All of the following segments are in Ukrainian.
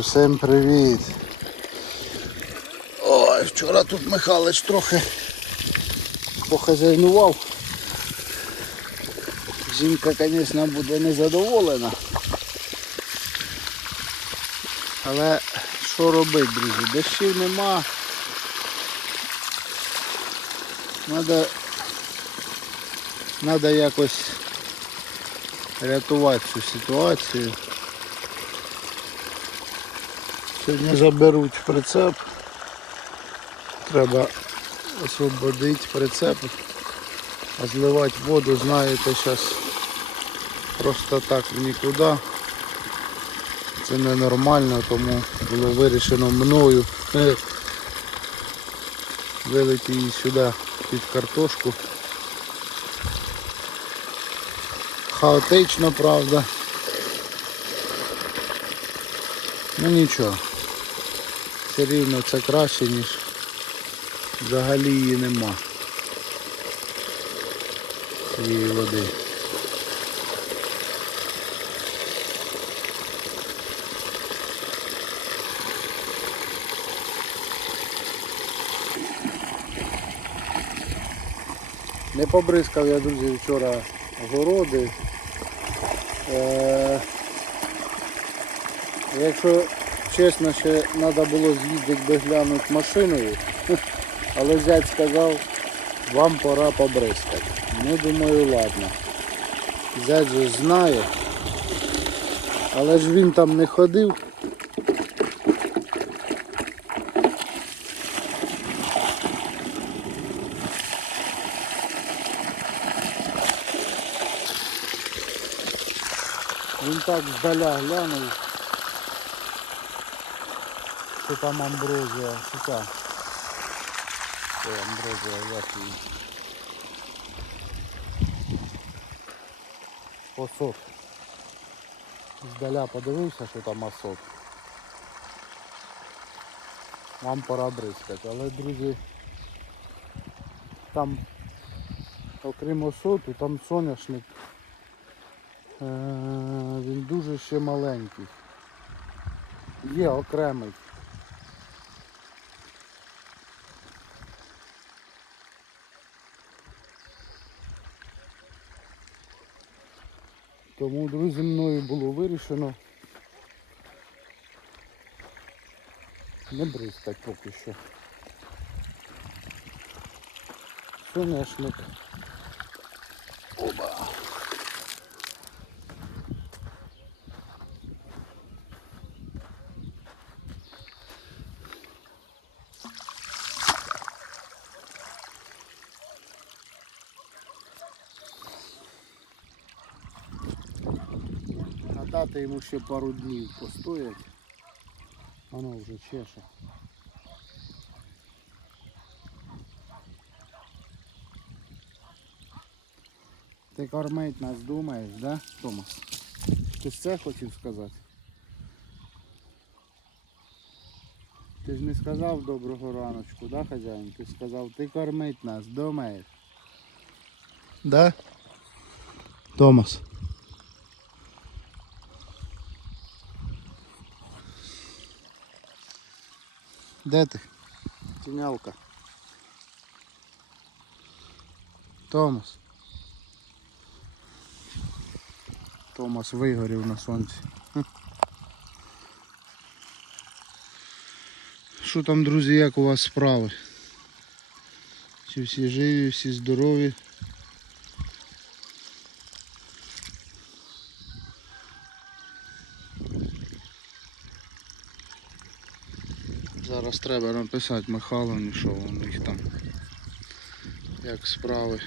Всім привіт. Ой, вчора тут Михайлович трохи похазяйнував. Жінка, звісно, буде незадоволена. Але що робити, друзі? Дощів нема. Надо, надо якось рятувати цю ситуацію. Сьогодні заберуть прицеп. Треба освободити прицеп. А зливати воду, знаєте, зараз просто так нікуди. Це ненормально, тому було вирішено мною вилити її сюди під картошку. Хаотично, правда. Ну нічого. Все рівно це краще, ніж взагалі її нема. Цієї води. Не побризкав я, друзі, вчора городи. Е, Якщо чесно, ще треба було з'їздити би глянути машиною, але зять сказав, вам пора побризкати. Ну думаю, ладно. Зять же знає. Але ж він там не ходив. Він так здаля глянув. Що там амброзія, що це? Це амброзія, як? Осот. Здаля подивився, що там осот. Вам пора бризкати, але друзі, там окрім осоту, там соняшник. Е, Він дуже ще маленький. Є окремий. Тому, друзі, мною було вирішено не бризкати поки що. Соняшник. А йому ще пару днів постоять. Воно вже чеше. Ти кормить нас думаєш, да, Томас? Ти ж це хотів сказати? Ти ж не сказав доброго раночку, да, хазяїн? Ти сказав, ти кормить нас, думаєш? Да? Томас. Де ти? Тінялка. Томас. Томас вигорів на сонці. Що там, друзі, як у вас справи? Чи всі живі, всі здорові? Зараз треба написати Михайловні, що у них там як справи.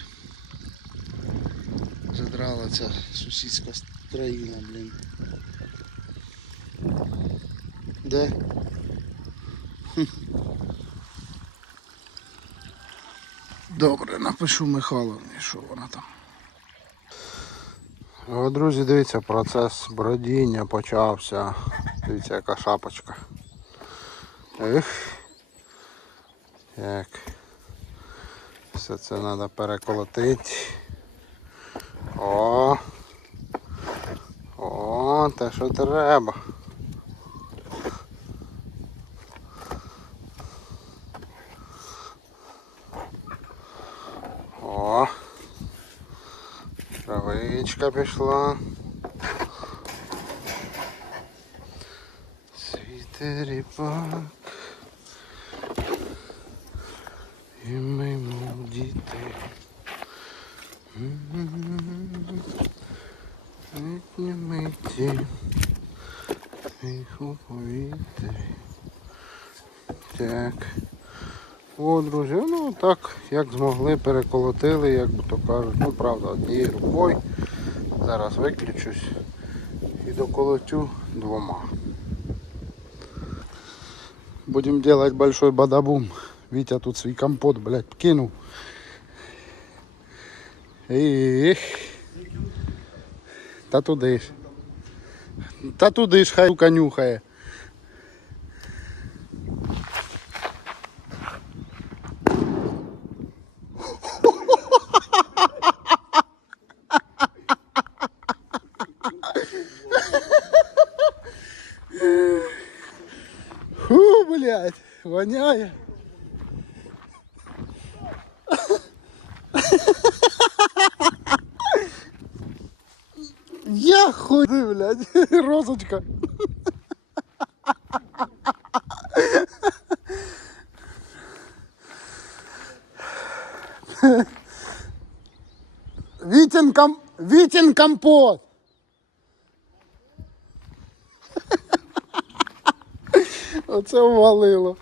Задрала ця сусідська країна, блін. Де? Добре, напишу Михайловні, що вона там. О, друзі, дивіться, процес бродіння почався. Дивіться, яка шапочка. Ех. як. Все це треба переколотити. О! О, те що треба. О! Травичка пішла. Світи ріпак. Їх у повітрі. Так. О, друзі, ну так, як змогли, переколотили, як би то кажуть. Ну, правда, однією рукою. Зараз виключусь і доколотю двома. Будем делать большой бадабум. Витя тут свій компот, блядь, кинув. Ех. Та туди ж. Та туди ж хай сука нюхає. Фу, блядь, воняє. блядь, розочка. Вітін, ком... Вітін компот. Оце ввалило.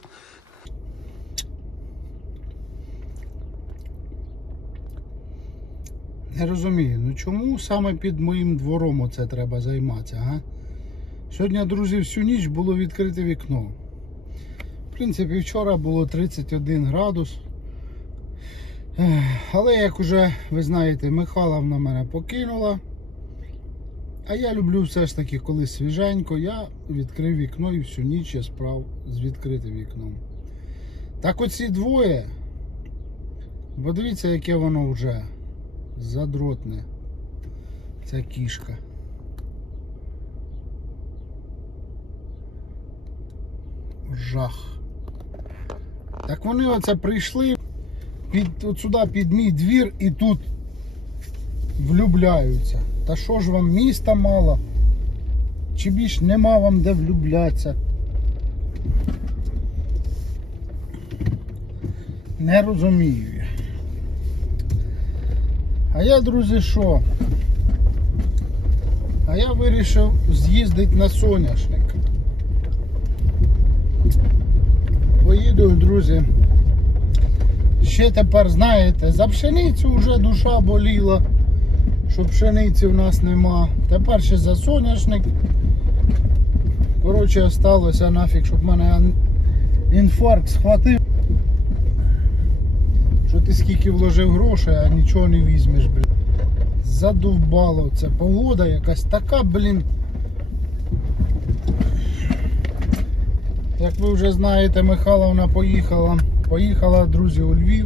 Не розумію, ну Чому саме під моїм двором оце треба займатися, га? Сьогодні, друзі, всю ніч було відкрите вікно. В принципі, вчора було 31 градус. Але як уже ви знаєте, Михайловна мене покинула. А я люблю все ж таки, коли свіженько, я відкрив вікно і всю ніч я спав з відкритим вікном. Так оці двоє. Подивіться, яке воно вже задротне. Ця кішка. Жах. Так вони оце прийшли під, от сюди під мій двір і тут влюбляються. Та що ж вам міста мало? Чи більш нема вам де влюблятися? Не розумію я. А я, друзі, що? А я вирішив з'їздити на соняшник. Поїду, друзі. Ще тепер, знаєте, за пшеницю вже душа боліла, що пшениці в нас нема. Тепер ще за соняшник. Коротше, осталося нафіг, щоб мене інфаркт схватив. Що ти скільки вложив грошей, а нічого не візьмеш, блін. Задовбало це. Погода якась така, блін. Як ви вже знаєте, Михайловна поїхала. Поїхала, друзі, у Львів.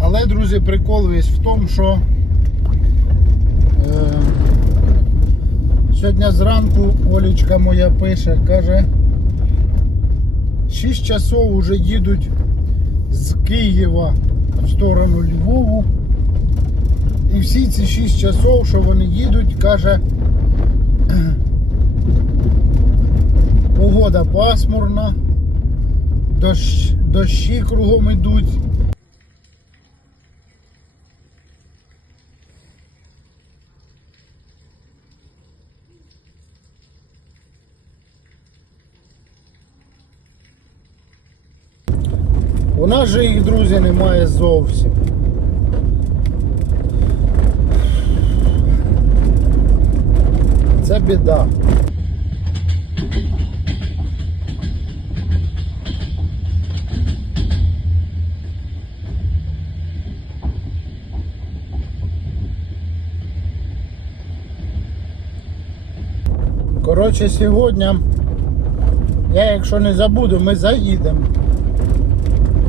Але, друзі, прикол весь в тому, що е, сьогодні зранку Олічка моя пише, каже, 6 часов вже їдуть з Києва в сторону Львову. І всі ці 6 часов, що вони їдуть, каже, погода пасмурна, дощ, дощі кругом йдуть. У нас же їх, друзі, немає зовсім. Це біда. Коротше, сьогодні, я якщо не забуду, ми заїдемо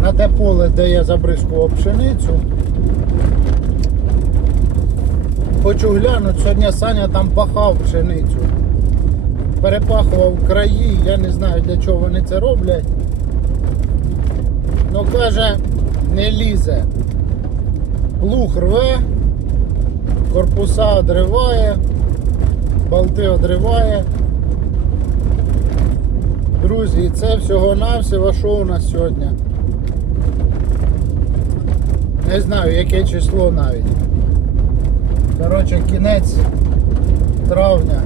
на те поле, де я забризкував пшеницю. Хочу глянути, сьогодні Саня там пахав пшеницю. Перепахував краї, я не знаю для чого вони це роблять. Ну каже, не лізе. Плуг рве, корпуса одриває, болти одриває. Друзі, це всього-навсього, що у нас сьогодні? Не знаю, яке число навіть. Коротше, кінець травня.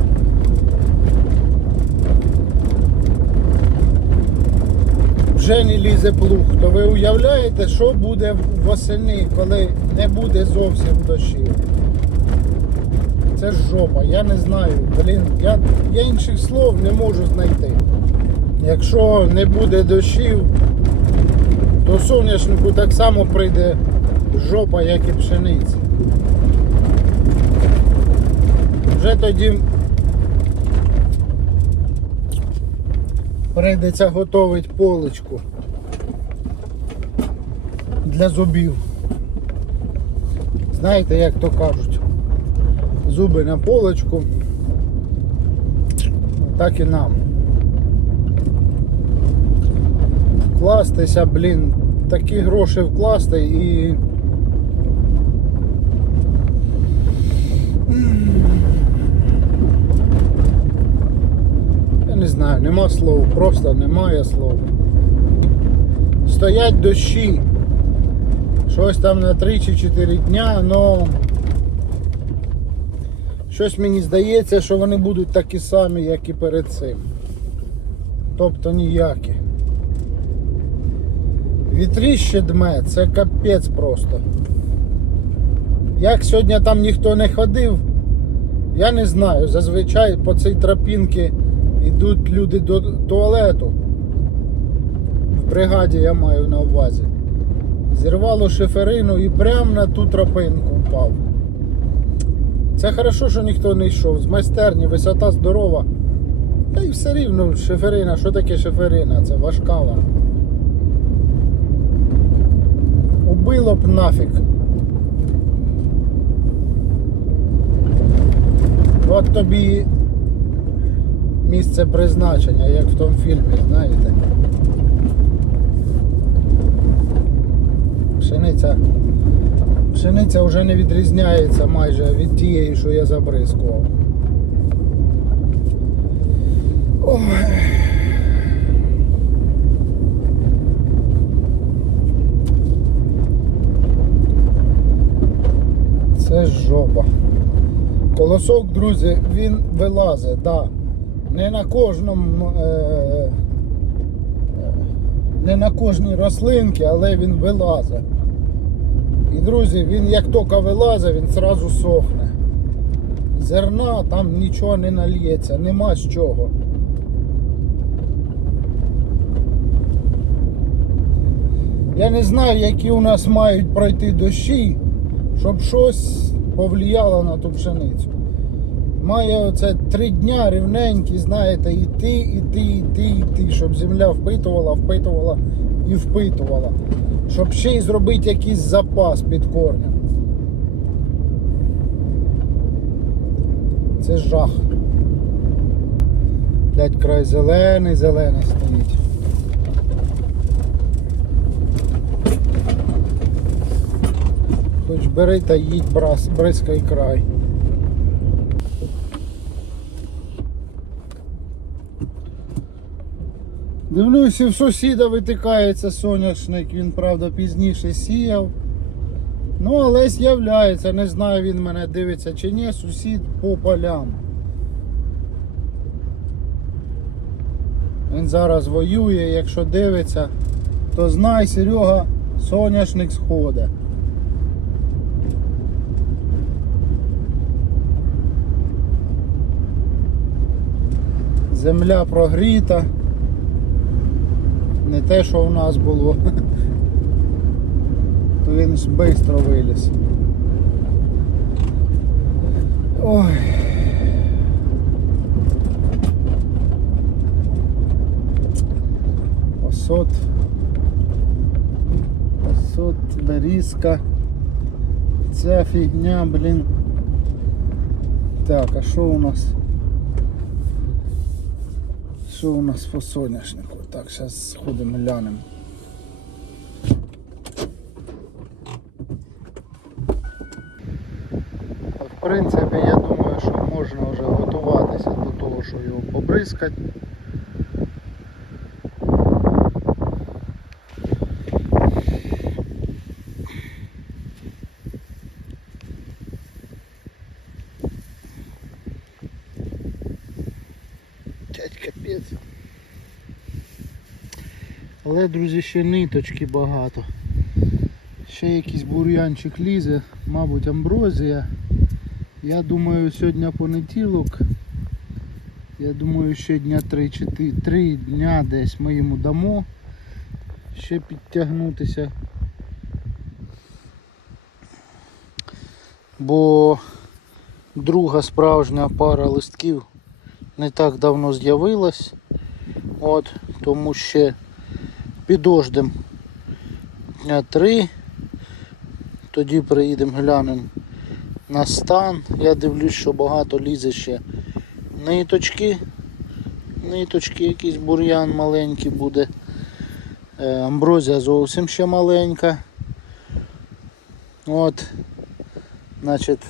Вже не лізе плуг. То ви уявляєте, що буде восени, коли не буде зовсім дощів? Це ж жопа, я не знаю. Блін, я, я інших слов не можу знайти. Якщо не буде дощів, то соняшнику так само прийде жопа, як і пшениці. Вже тоді прийдеться готувати поличку для зубів. Знаєте, як то кажуть, зуби на полочку, так і нам. Вкластися, блін, такі гроші вкласти і. Не знаю, нема слов, просто немає слов. Стоять дощі. Щось там на 3 чи 4 дня, но щось мені здається, що вони будуть такі самі, як і перед цим. Тобто ніякі. Вітріще дме, це капець просто. Як сьогодні там ніхто не ходив, я не знаю. Зазвичай по цій тропінці йдуть люди до туалету. В бригаді я маю на увазі. Зірвало шиферину і прямо на ту тропинку впав. Це хорошо, що ніхто не йшов. З майстерні висота здорова. Та й все рівно шиферина. Що таке шиферина? Це важка вона. Убило б нафіг. От тобі місце призначення, як в тому фільмі, знаєте. Пшениця. Пшениця вже не відрізняється майже від тієї, що я забризкував. Ой. Це жопа. Колосок, друзі, він вилазить, да. Не на кожному. Е- е, не на кожній рослинці, але він вилазить. І друзі, він як тільки вилазить, він одразу сохне. Зерна там нічого не нальється, нема з чого. Я не знаю, які у нас мають пройти дощі, щоб щось повлияло на ту пшеницю. Має оце три дня рівненькі, знаєте, іти, іти, іти, іти, щоб земля впитувала, впитувала і впитувала. Щоб ще й зробити якийсь запас під корнем. Це жах. Блять, край зелений, зелений стоїть. Хоч бери та їдь бризкай край. Дивлюся, в сусіда витикається соняшник, він, правда, пізніше сіяв. Ну, але з'являється, не знаю, він мене дивиться чи ні, сусід по полям. Він зараз воює, якщо дивиться, то знай, Серега, соняшник сходить. Земля прогріта. Не те, що у нас було. То він ж швидко виліз. Ой. Осот. Осот, берізка. Ця фігня, блін. Так, а що у нас? Що у нас по соняшнику? Так, зараз сходимо, глянемо. В принципі, я думаю, що можна вже готуватися до того, що його побризкати. Але, ще ниточки багато. Ще якийсь бур'янчик лізе, мабуть, амброзія. Я думаю, сьогодні понеділок. Я думаю, ще дня 3-4 3 дня десь ми йому дамо. Ще підтягнутися. Бо друга справжня пара листків не так давно з'явилась. От, тому ще підождем дня 3. Тоді приїдемо глянемо на стан. Я дивлюсь, що багато лізе ще ниточки. Ниточки, якийсь бур'ян маленький буде. Е, Амброзія зовсім ще маленька. От. Значить,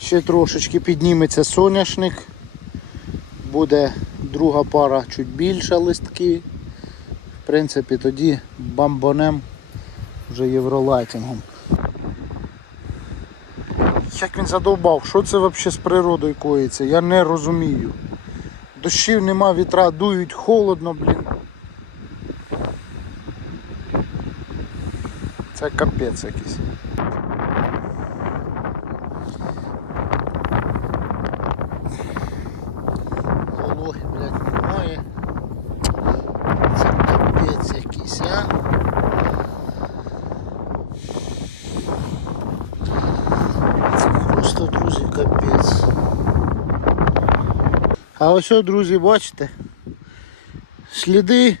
ще трошечки підніметься соняшник. Буде друга пара чуть більша листки. Принципі, тоді бамбонем вже євролайтингом. Як він задовбав, що це взагалі з природою коїться? Я не розумію. Дощів нема, вітра дують, холодно, блін. Це капець якийсь. Вологи, блядь, немає. Це капець якийсь, а? Це просто, друзі, капець. А ось, друзі, бачите? Сліди,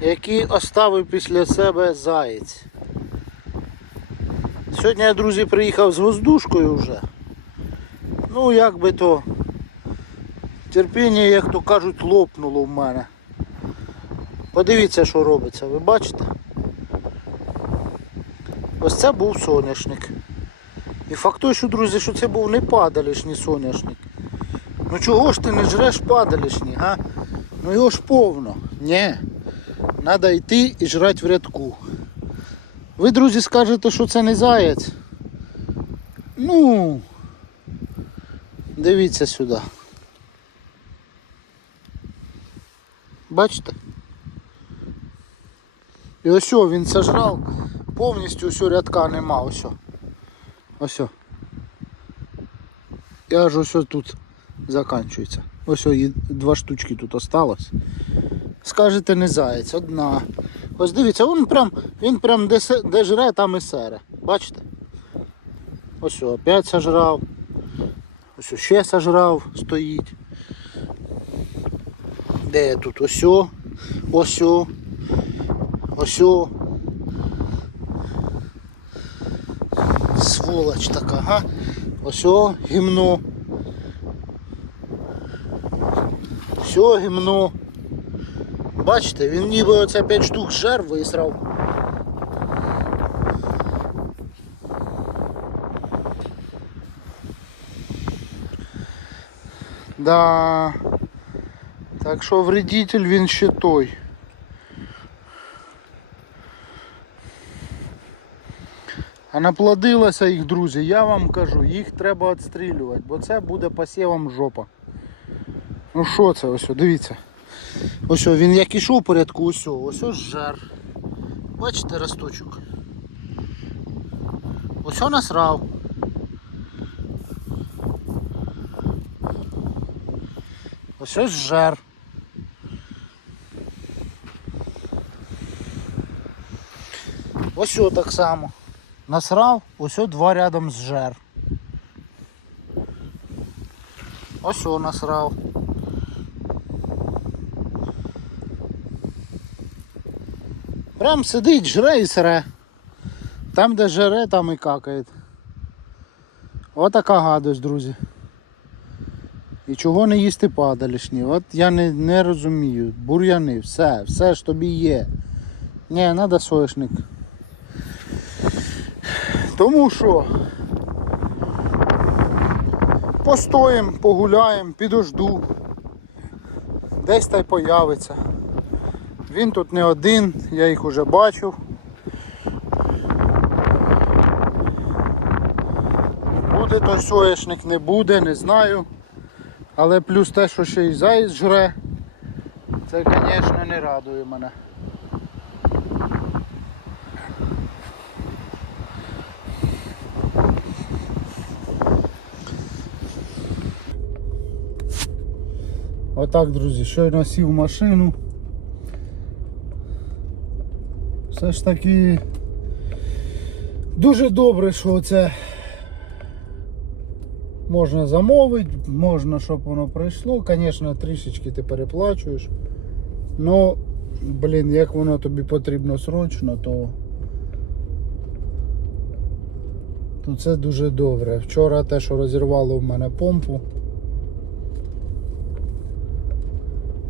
які оставив після себе заєць. Сьогодні я, друзі, приїхав з воздушкою вже. Ну, як би то терпіння, як то кажуть, лопнуло в мене. Подивіться, що робиться, ви бачите? Ось це був соняшник. І факт той, що, друзі, що це був не падалішній соняшник. Ну чого ж ти не жреш падалішній, га? Ну його ж повно. Ні. Треба йти і жрати в рядку. Ви, друзі, скажете, що це не заяць. Ну, дивіться сюди. Бачите? І ось він сожрав, повністю ось рядка нема, ось. Ось. І аж ось тут заканчується. Ось о, два штучки тут осталось. Скажете не заяць, одна. Ось дивіться, він прям, він прям де, де жре, там і сере. Бачите? Ось опять сожрав. Ось ще сожрав, стоїть. Де я тут? Ось ось ось. Сволоч така, га? Ось гімно. Все гімно. Бачите, він ніби оце 5 штук жер висрав. Да. Так що вредитель він ще той. А наплодилося їх, друзі, я вам кажу, їх треба відстрілювати, бо це буде посівом жопа. Ну що це ось, дивіться. Ось він як ішов по рядку, ось ось ось жар. Бачите росточок. Ось насрав. Ось ось жар. Ось о так само. Насрав, ось о два рядом з жар. Ось о насрав. Прям сидить, жре і сре. Там, де жере, там і какає. Отака гадость, друзі. І чого не їсти падалішні? От я не, не розумію. Бур'яни, все, все ж тобі є. Ні, треба соєшник. Тому що Постоїмо, погуляємо, підожду. Десь та й появиться. Він тут не один, я їх уже бачив. Буде той соєшник, не буде, не знаю. Але плюс те, що ще й заєць жре, це, звісно, не радує мене. Отак, друзі, щойно сів в машину. Все ж таки дуже добре, що це можна замовити, можна, щоб воно прийшло. Звісно, трішечки ти переплачуєш. Ну, блін, як воно тобі потрібно срочно, то, то це дуже добре. Вчора те, що розірвало в мене помпу.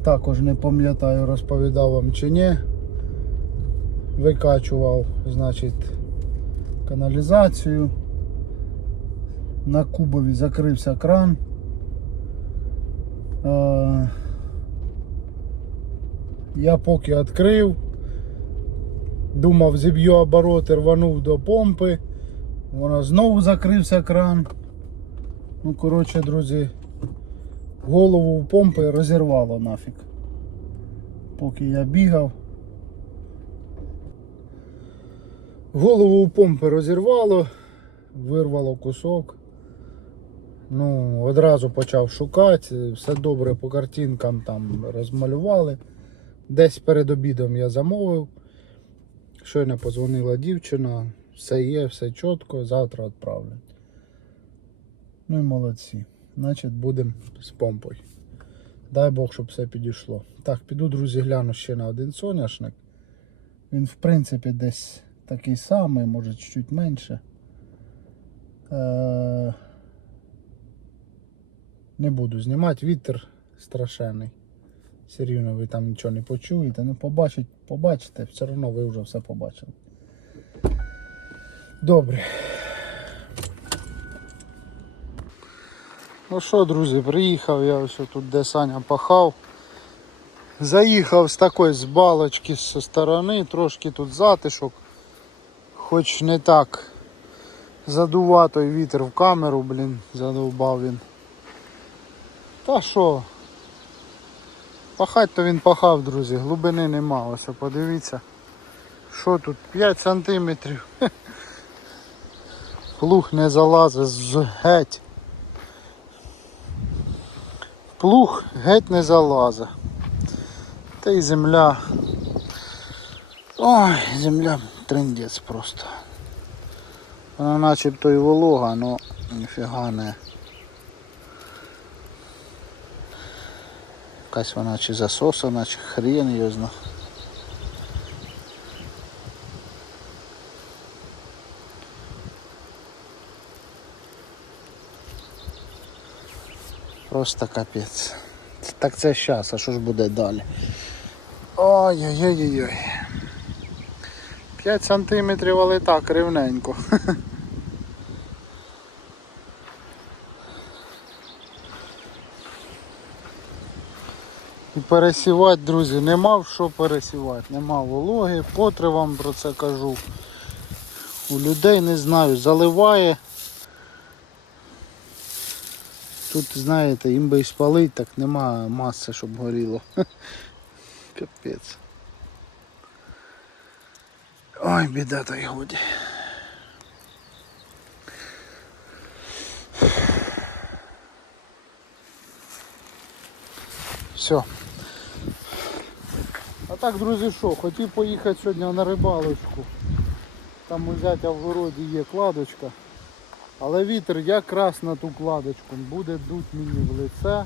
Також не пам'ятаю, розповідав вам чи ні. Викачував, значить, каналізацію. На кубові закрився кран. Е, Я поки відкрив, думав, зіб'ю обороти, рванув до помпи. Воно знову закрився кран. Ну, коротше, друзі, голову в помпи розірвало нафіг. Поки я бігав. Голову в помпи розірвало, вирвало кусок. Ну, одразу почав шукати, все добре по картинкам там розмалювали. Десь перед обідом я замовив. Щойно позвонила дівчина, все є, все чітко, завтра відправлять. Ну і молодці. Значить будемо з помпою. Дай Бог, щоб все підійшло. Так, піду, друзі, гляну ще на один соняшник. Він, в принципі, десь такий самий, може чуть менше. Е- Не буду знімати, вітер страшенний. Все рівно ви там нічого не почуєте. Ну побачить, побачите, все одно ви вже все побачили. Добре. Ну що, друзі, приїхав я ось тут, де Саня пахав. Заїхав з такої з балочки зі сторони, трошки тут затишок. Хоч не так задувато і вітер в камеру, блін, задовбав він. Та що? Пахать то він пахав, друзі, глибини нема, ось подивіться. Що тут? 5 сантиметрів. Плуг не залазить з геть. Плуг геть не залазить. Та й земля. Ой, земля трендець просто. Вона начебто і волога, але ніфіга не. Якась вона чи засосана, чи хрен її зна. Просто капець. Так це щас, а що ж буде далі? Ой-ой-ой-ой. 5 сантиметрів, але так, рівненько. І пересівати, друзі, нема в що пересівати, нема вологи, потри вам про це кажу. У людей не знаю, заливає. Тут, знаєте, їм би і спалить, так нема маси, щоб горіло. Капець. Ой, біда та й годі. Все. А так, друзі, що, хотів поїхати сьогодні на рибалочку. Там у зятя в городі є кладочка. Але вітер якраз на ту кладочку буде дуть мені в лице.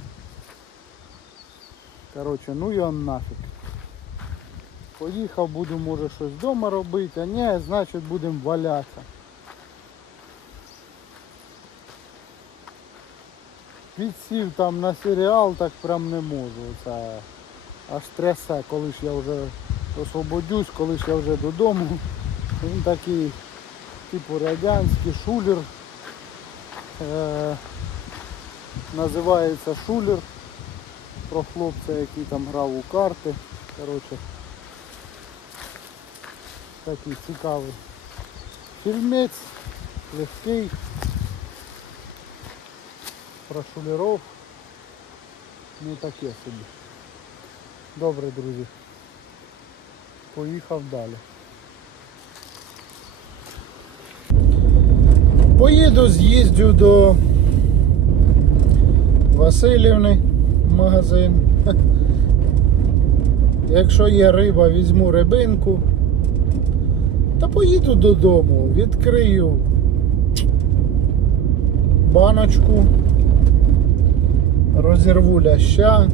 Коротше, ну його нафіг. Поїхав, буду може щось вдома робити, а ні, значить будемо валятися. Підсів там на серіал, так прям не можу. Це аж трясе, коли ж я вже освободюсь, коли ж я вже додому. Він такий, типу радянський шулер. Е, Називається шулер. Про хлопця, який там грав у карти. Коротше. Такий цікавий. Фільмець, легкий. Про шулеров. Ну таке собі. Добре, друзі. Поїхав далі. Поїду, з'їздю до Васильівни в магазин. Якщо є риба, візьму рибинку. Та поїду додому, відкрию баночку, розірву ляща.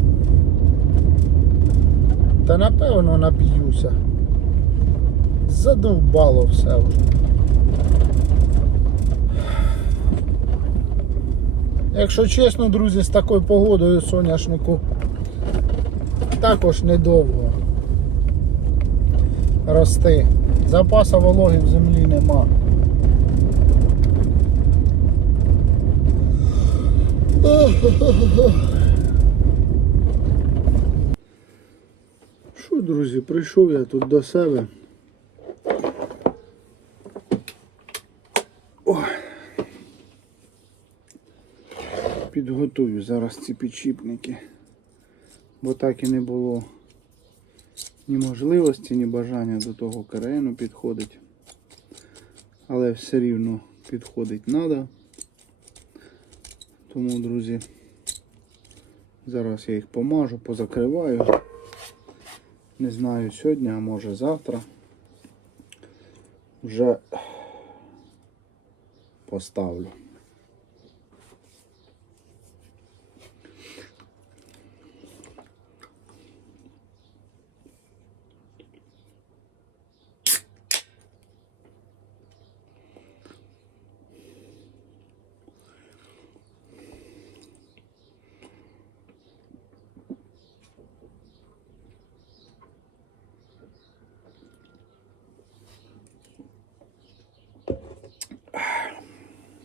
Та напевно нап'юся. Задовбало все вже. Якщо чесно, друзі, з такою погодою соняшнику також недовго рости. Запаса вологи в землі нема. Що, друзі, прийшов я тут до себе. Підготую зараз ці підшипники, бо так і не було ні можливості, ні бажання до того КРНу підходить. Але все рівно підходить треба. Тому, друзі, зараз я їх помажу, позакриваю. Не знаю сьогодні, а може завтра. Вже поставлю.